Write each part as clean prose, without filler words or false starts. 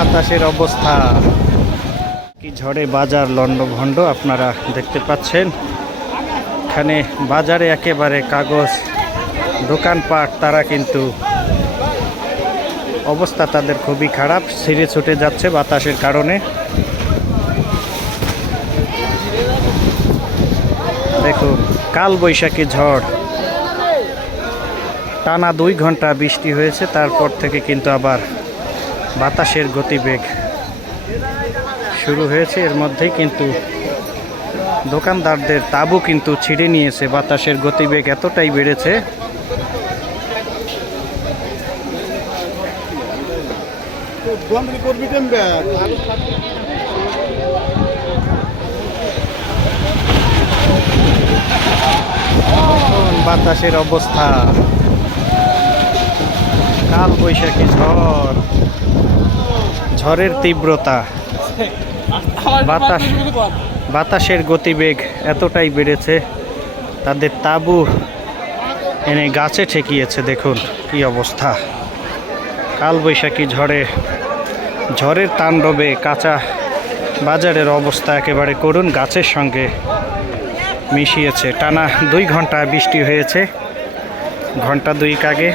বাতাসের অবস্থা কি, ঝড়ে বাজার লণ্ডভণ্ড আপনারা দেখতে পাচ্ছেন। এখানে বাজারে একেবারে কাগজ দোকানপাট, তারা কিন্তু অবস্থা তাদের খুবই খারাপ, ছিঁড়ে ছুটে যাচ্ছে বাতাসের কারণে। দেখুন, কাল বৈশাখী ঝড়, টানা 2 ঘন্টা বৃষ্টি হয়েছে, তারপর থেকে কিন্তু আবার বাতাসের গতিবেগ শুরু হয়েছে। এর মধ্যেই কিন্তু দোকানদারদের তাঁবু কিন্তু ছিঁড়ে নিয়েছে, বাতাসের গতিবেগ এতটাই বেড়েছে। বাতাসের অবস্থা, কাল বৈশাখী ঝড়, ঝড়ের তীব্রতা, বাতাসের গতিবেগ এতটাই বেড়েছে, তাদের তাঁবু এনে গাছে ঠেকিয়েছে। দেখুন কি অবস্থা, কাল বৈশাখী ঝড়ের তাণ্ডবে কাঁচা বাজারের অবস্থা একেবারে করুণ, গাছের সঙ্গে মিশিয়েছে। টানা 2 ঘন্টা বৃষ্টি হয়েছে, ঘন্টা 2 আগে।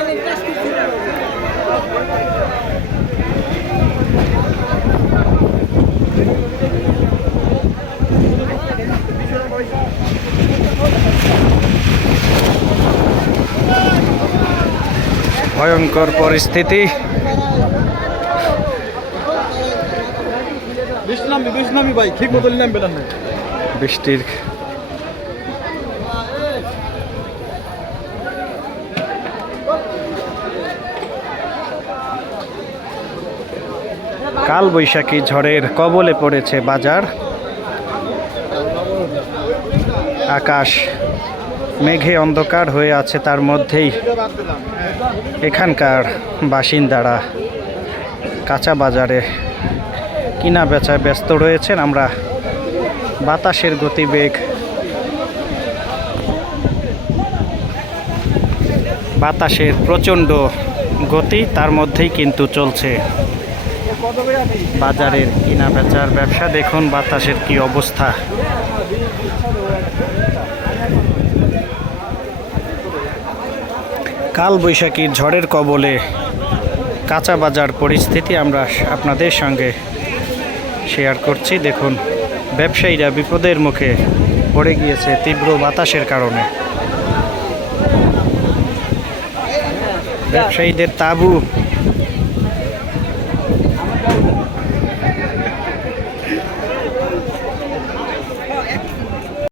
ভয়ঙ্কর পরিস্থিতি। বৃষ্টির কাল বৈশাখী ঝড়ের কবলে পড়েছে বাজার। আকাশ মেঘে অন্ধকার হয়ে আছে, তার মধ্যেই এখানকার বাসিন্দারা কাঁচা বাজারে কিনা বেচায় ব্যস্ত রয়েছেন। আমরা বাতাসের গতিবেগ, বাতাসের প্রচণ্ড গতি, তার মধ্যেই কিন্তু চলছে বাজারের কিনা বেচার ব্যবসা। দেখুন বাতাসের কি অবস্থা। কাল বৈশাখীর ঝড়ের কবলে কাঁচা বাজার পরিস্থিতি আমরা আপনাদের সঙ্গে শেয়ার করছি। দেখুন, ব্যবসায়ীরা বিপদের মুখে পড়ে গিয়েছে তীব্র বাতাসের কারণে। ব্যবসায়ীদের তাঁবু